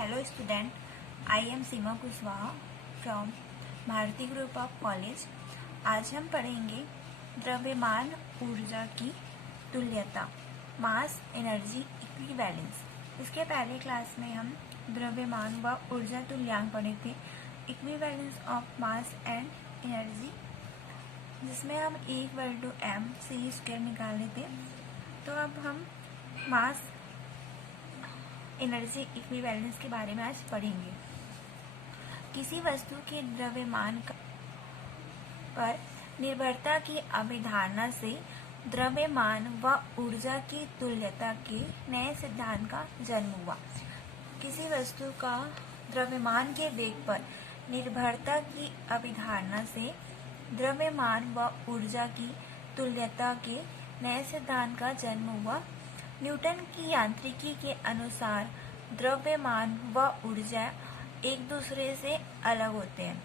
Hello student, I am Seema Kushwaha from Bharti group of college. आज हम पढ़ेंगे द्रव्यमान ऊर्जा की तुल्यता, मास एनर्जी इक्विवेलेंस। इसके पहले क्लास में हम द्रव्यमान व ऊर्जा तुल्यांक पढ़े थे, equivalence of mass and energy, जिसमें हम E=mc² निकाले थे। तो अब हम मास एनर्जी इक्विवेलेंस के बारे में आज पढ़ेंगे। किसी वस्तु के द्रव्यमान पर निर्भरता की अवधारणा से द्रव्यमान व ऊर्जा की तुल्यता के नए सिद्धांत का जन्म हुआ। किसी वस्तु का द्रव्यमान के वेग पर निर्भरता की अवधारणा से द्रव्यमान व ऊर्जा की तुल्यता के नए सिद्धांत का जन्म हुआ। न्यूटन की यांत्रिकी के अनुसार द्रव्यमान व ऊर्जा एक दूसरे से अलग होते हैं।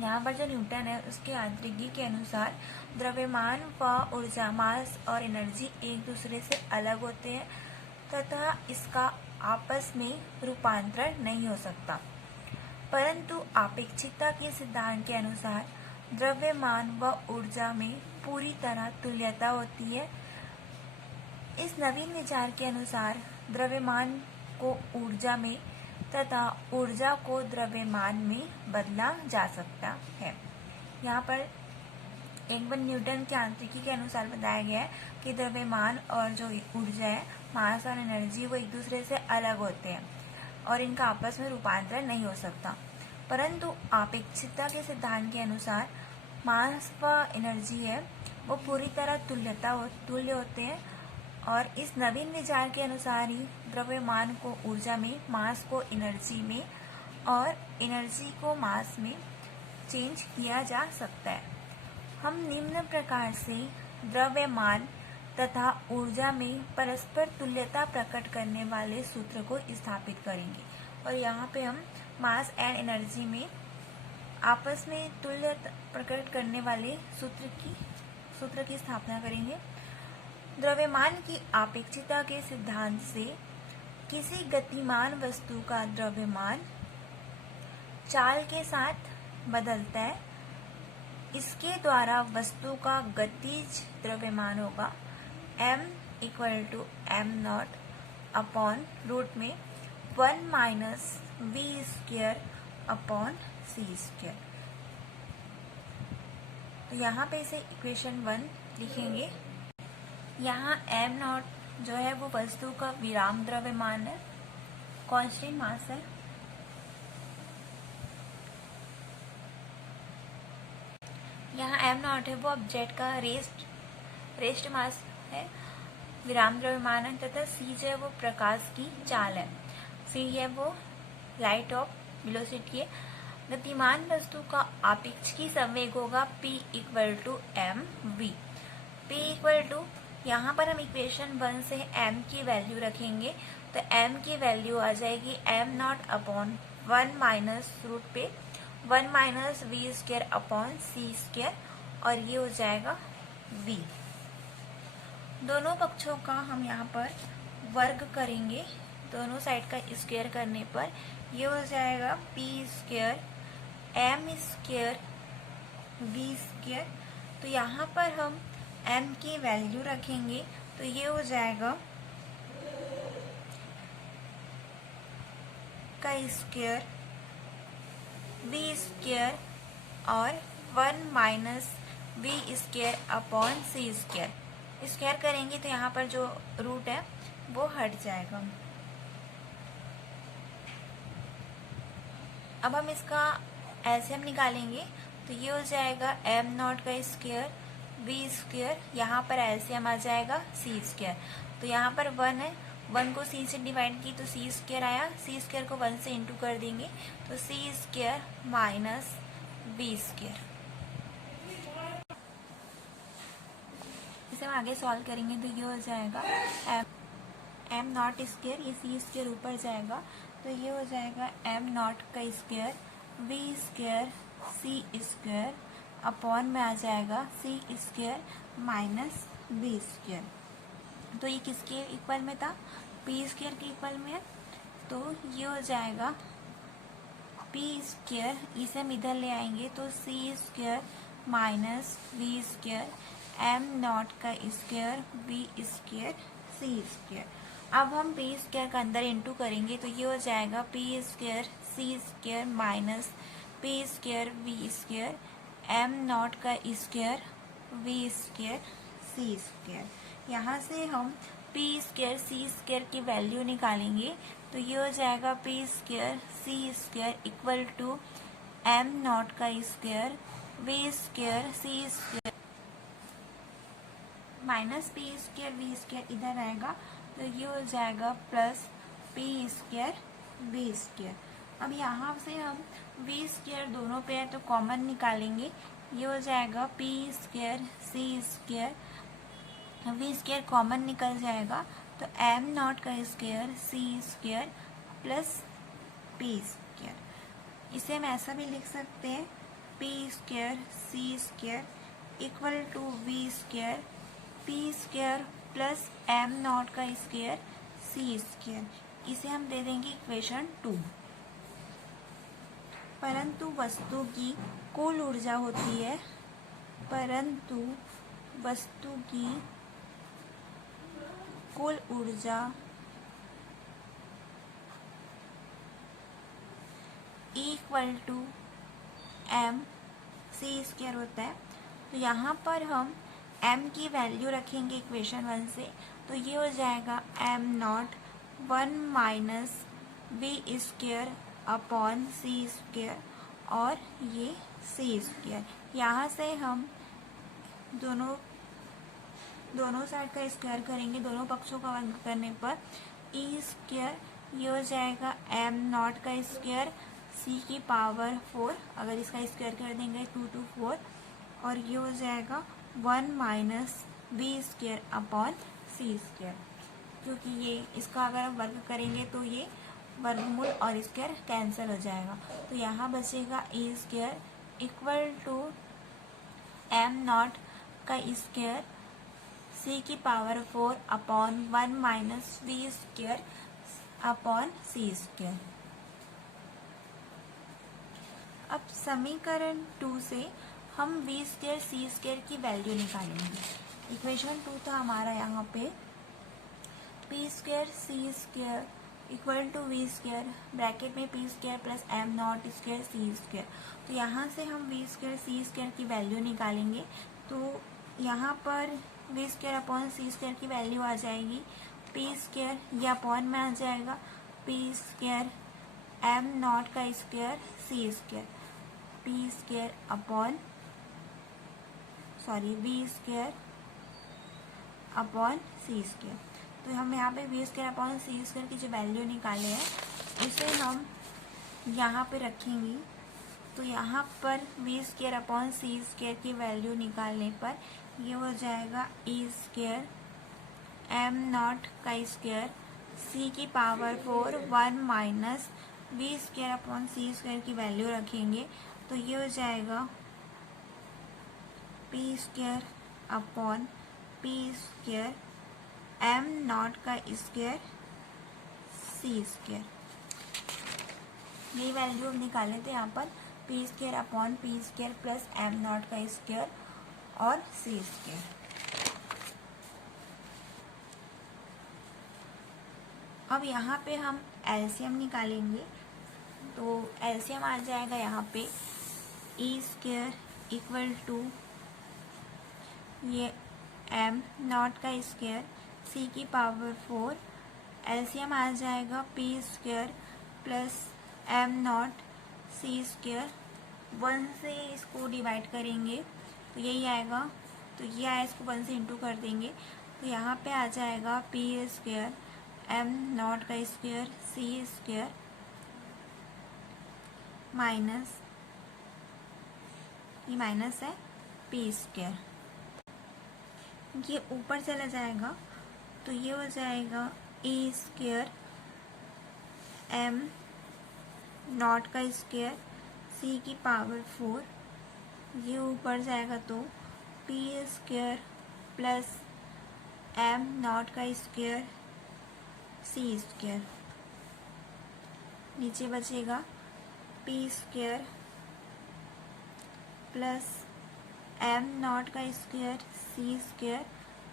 यहाँ पर जो न्यूटन है उसके यांत्रिकी के अनुसार द्रव्यमान व ऊर्जा, मास और एनर्जी एक दूसरे से अलग होते हैं तथा इसका आपस में रूपांतरण नहीं हो सकता। परंतु आपेक्षिकता के सिद्धांत के अनुसार द्रव्यमान व ऊर्जा में पूरी तरह तुल्यता होती है। इस नवीन विचार के अनुसार द्रव्यमान को ऊर्जा में तथा ऊर्जा को द्रव्यमान में बदला जा सकता है। यहाँ पर एक बार न्यूटन की यांत्रिकी के अनुसार बताया गया है कि द्रव्यमान और जो ऊर्जा है, मास और एनर्जी, वो एक दूसरे से अलग होते हैं और इनका आपस में रूपांतरण नहीं हो सकता। परंतु आपेक्षिकता के सिद्धांत के अनुसार मास व एनर्जी है वो पूरी तरह तुल्य होते हैं और इस नवीन विचार के अनुसार ही द्रव्यमान को ऊर्जा में, मास को एनर्जी में और एनर्जी को मास में चेंज किया जा सकता है। हम निम्न प्रकार से द्रव्यमान तथा ऊर्जा में परस्पर तुल्यता प्रकट करने वाले सूत्र को स्थापित करेंगे और यहाँ पे हम मास एंड एनर्जी में आपस में तुल्यता प्रकट करने वाले सूत्र की स्थापना करेंगे। द्रव्यमान की आपेक्षिकता के सिद्धांत से किसी गतिमान वस्तु का द्रव्यमान चाल के साथ बदलता है। इसके द्वारा वस्तु का गतिज द्रव्यमान होगा m=m0 अपॉन रूट में 1 - v² अपॉन c²। तो यहाँ पे इसे इक्वेशन 1 लिखेंगे। यहाँ m0 जो है वो वस्तु का विराम द्रव्यमान है, कांस्टेंट मास है। यहाँ m0 है वो ऑब्जेक्ट का रेस्ट मास है, विराम द्रव्यमान है, तथा c जो है वो प्रकाश की चाल है। c है वो लाइट ऑफ वेलोसिटी है। गतिमान वस्तु का आपेक्षिकी संवेग होगा p=mv। p= यहाँ पर हम इक्वेशन 1 से m की वैल्यू रखेंगे तो m की वैल्यू आ जाएगी m0 अपॉन 1 माइनस रूट पे 1 - v² अपॉन c² और ये हो जाएगा v। दोनों पक्षों का हम यहाँ पर वर्ग करेंगे, दोनों साइड का स्क्वायर करने पर ये हो जाएगा p² m² v²। तो यहाँ पर हम m की वैल्यू रखेंगे तो ये हो जाएगा का स्क्वायर v² और 1 - v² अपॉन c²। स्क्वायर करेंगे तो यहाँ पर जो रूट है वो हट जाएगा। अब हम इसका एलसीएम निकालेंगे तो ये हो जाएगा m0 का स्क्वायर v², यहाँ पर एलसीएम आ जाएगा c²। तो यहाँ पर 1 है, 1 को c से डिवाइड की तो c² आया, c² को 1 से इंटू कर देंगे तो c² माइनस v²। इसे हम आगे सॉल्व करेंगे तो ये हो जाएगा m0², ये c² ऊपर जाएगा तो ये हो जाएगा m0 का स्क्वायर v² c² अपॉन में आ जाएगा c² माइनस v²। तो ये किसके इक्वल में था? p² के इक्वल में है। तो ये हो जाएगा पी स्क्वायर, इसे हम इधर ले आएंगे तो C square minus we square M naught का square we square C square. अब हम पी स्क्वायर का अंदर इंटू करेंगे तो ये हो जाएगा P square C square minus P square we square M naught का square we square C square. यहाँ से हम पी स्क्वायर सी स्क्वायर की वैल्यू निकालेंगे तो ये हो जाएगा P square C square equal to M naught का square we square C square minus P square we square इधर आएगा तो ये हो जाएगा plus P square we square. अब यहाँ से हम वी स्क्वायर दोनों पे है तो कॉमन निकालेंगे, ये हो जाएगा P square C square we square common निकल जाएगा तो एम नॉट का स्क्वायर सी स्क्वायर प्लस पी स्क्वायर। इसे हम ऐसा भी लिख सकते हैं p square C square equal to we square p square plus M naught का स्क्वायर सी स्क्वायर। इसे हम दे देंगे इक्वेशन 2। परंतु वस्तु की कुल ऊर्जा होती है, परंतु वस्तु की कुल ऊर्जा equal to m c square होता है। तो यहाँ पर हम m की वैल्यू रखेंगे इक्वेशन 1 से तो ये हो जाएगा m naught 1 minus we square upon C square और ये सी स्क्वायर। यहाँ से हम दोनों साइड का स्क्वायर करेंगे, दोनों पक्षों का वर्ग करने पर ई स्क्वायर ये हो जाएगा m नॉट का स्क्वायर c की पावर 4, अगर इसका स्क्वायर कर देंगे 2 to 4 और ये हो जाएगा 1 माइनस बी स्क्वायर अपॉन सी स्क्वायर, क्योंकि ये इसका अगर हम वर्ग करेंगे तो ये वर्गमूल और स्क्वायर कैंसिल हो जाएगा। तो यहाँ बचेगा A square equal to M naught का स्क्वायर सी की power 4 upon 1 minus B square upon सी स्क्वायर। अब समीकरण 2 से हम वी स्क्वायर सी स्क्वायर की वैल्यू निकालेंगे। इक्वेशन 2 था हमारा यहाँ पे P square C square equal to we square bracket में P square plus M naught square सी स्क्वायर। तो यहाँ से हम वी स्क्वायर सी स्क्वायर की वैल्यू निकालेंगे तो यहाँ पर वी स्क्वायर अपॉन सी स्क्वायर की वैल्यू आ जाएगी पी स्क्वायर या अपॉन में आ जाएगा पी स्क्वायर एम नॉट का स्क्वायर सी square p square upon v square upon सी स्क्वायर। तो हम यहाँ पे वी स्क्वायर अपॉन सी स्क्वायर की जो वैल्यू निकाले हैं उसे हम यहाँ पे रखेंगे। तो यहाँ पर वी स्क्वायर अपॉन सी स्क्वायर की वैल्यू निकालने पर ये हो जाएगा ई स्क्वायर एम नॉट का स्क्वायर सी की power 4 1 minus we square upon C square की वैल्यू रखेंगे तो ये हो जाएगा P square upon p square M naught का स्क्वायर सी स्क्वायर। ये वैल्यू हम निकाले थे यहाँ पर p square upon p square plus M naught का स्क्वायर और सी स्क्वायर। अब यहाँ पे हम एलसीएम निकालेंगे तो एलसीएम आ जाएगा यहाँ पे ई स्क्वायर इक्वल टू ये एम नॉट का स्क्वायर सी की पावर 4 एलसीएम आ जाएगा P square plus M naught c square 1 से इसको डिवाइड करेंगे तो यही आएगा। तो ये आया, इसको 1 से इंटू कर देंगे तो यहाँ पे आ जाएगा पी स्क्वायर एम नॉट का स्क्वायर सी स्क्वायर माइनस ये माइनस है पी स्क्वायर, ये ऊपर चला जाएगा तो ये हो जाएगा ए स्क्वायर एम नॉट का स्क्वायर सी की पावर 4, ये ऊपर जाएगा तो P square plus M naught का स्क्वायर सी स्क्वायर नीचे बचेगा P square plus M naught का स्क्वायर सी स्क्वायर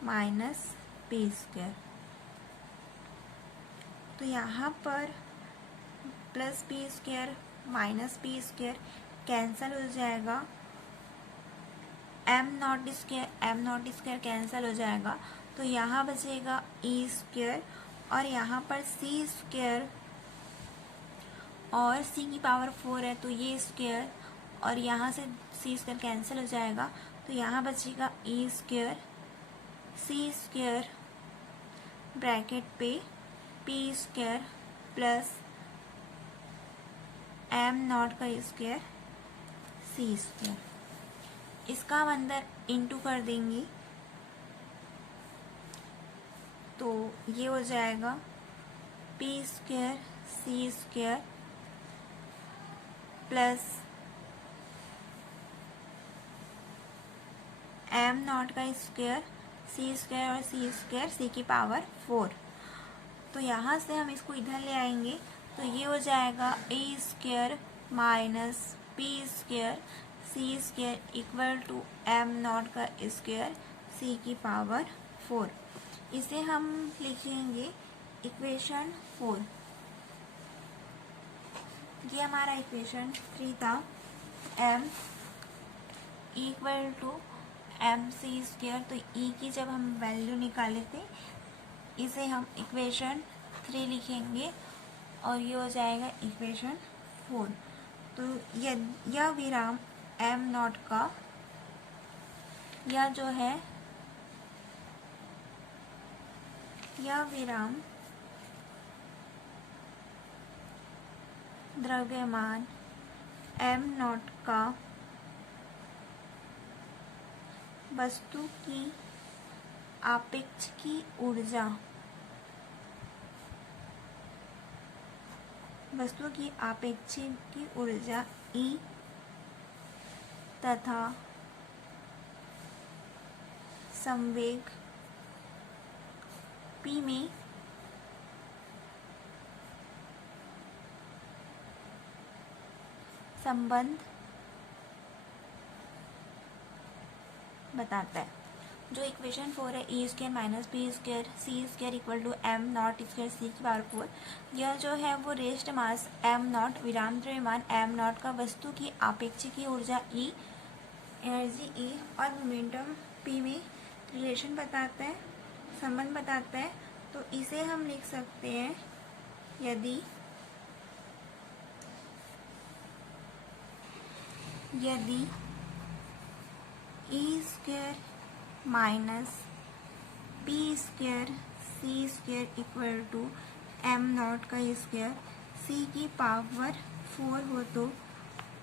माइनस पी स्क्वायर। तो यहाँ पर plus P square minus P square cancel हो जाएगा, एम नॉट स्क्वायर कैंसल हो जाएगा। तो यहाँ बचेगा ई स्क्वायर और यहाँ पर सी स्क्वायर और सी की पावर 4 है तो ये स्क्वायर और यहाँ से सी स्क्वायर कैंसिल हो जाएगा। तो यहाँ बचेगा ई स्क्वायर सी स्क्वायर ब्रैकेट पे P square plus M naught का स्क्वायर सी स्क्वायर। इसका हम अंदर इंटू कर देंगे तो ये हो जाएगा पी स्क्वायर सी स्क्वायर प्लस एम नॉट का स्क्वायर सी स्क्वायर और सी स्क्वायर सी की पावर 4। तो यहाँ से हम इसको इधर ले आएंगे तो ये हो जाएगा A square minus P square C square equal to M naught का स्क्वायर सी की पावर 4। इसे हम लिखेंगे इक्वेशन 4। ये हमारा इक्वेशन 3 था। m equal to m c square, तो e की जब हम वैल्यू निकाले थे इसे हम इक्वेशन 3 लिखेंगे और ये हो जाएगा इक्वेशन 4। तो यह विराम m नॉट का यह जो है यह विराम द्रव्यमान m नॉट का वस्तु की आपेक्षिकी ऊर्जा E तथा संवेग P में संबंध बताता है। जो इक्वेशन 4 है E square minus P square C square equal to M naught square सी की पावर 4, यह जो है वो रेस्ट मास एम नॉट विराम द्रव्यमान एम नॉट का वस्तु की आपेक्षिकी ऊर्जा ई एनर्जी ई और मोमेंटम पी में रिलेशन बताता है, संबंध बताता है। तो इसे हम लिख सकते हैं यदि E square minus P square C square equal to M naught का स्क्वायर सी की पावर 4 हो तो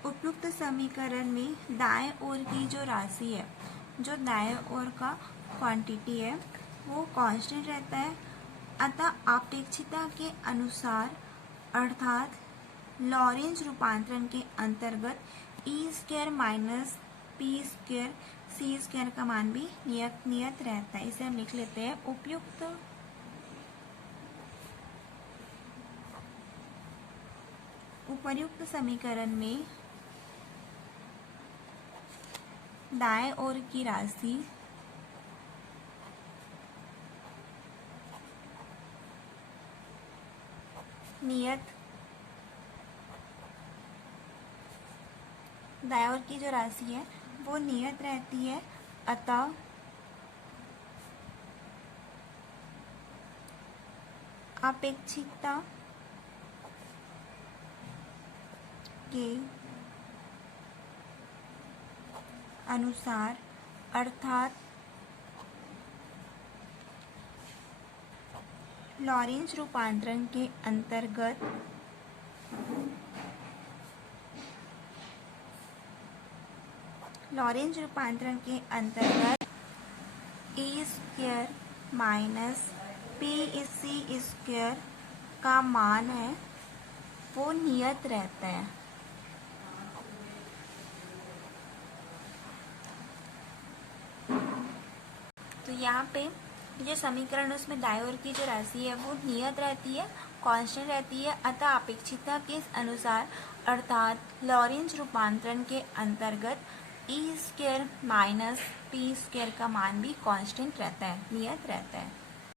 उपयुक्त समीकरण में दाएं ओर की जो राशि है, जो दाएं ओर का क्वांटिटी है वो कांस्टेंट रहता है। अतः आपेक्षिकता के अनुसार अर्थात लॉरेंज रूपांतरण के अंतर्गत E square minus P square सी स्क्वायर का मान भी नियत रहता है। इसे हम लिख लेते हैं उपर्युक्त समीकरण में दाएं ओर की राशि दाएं ओर की जो राशि है वो नियत रहती है। अतः आपेक्षिकता के अनुसार अर्थात लॉरेंज रूपांतरण के अंतर्गत E square minus P C square का मान है वो नियत रहता है। तो यहाँ पे जो समीकरण उसमें दाएं ओर की जो राशि है वो नियत रहती है कांस्टेंट रहती है, अतः अपेक्षितता के अनुसार अर्थात लॉरेंज रूपांतरण के अंतर्गत E square minus T square का मान भी कांस्टेंट रहता है, नियत रहता है।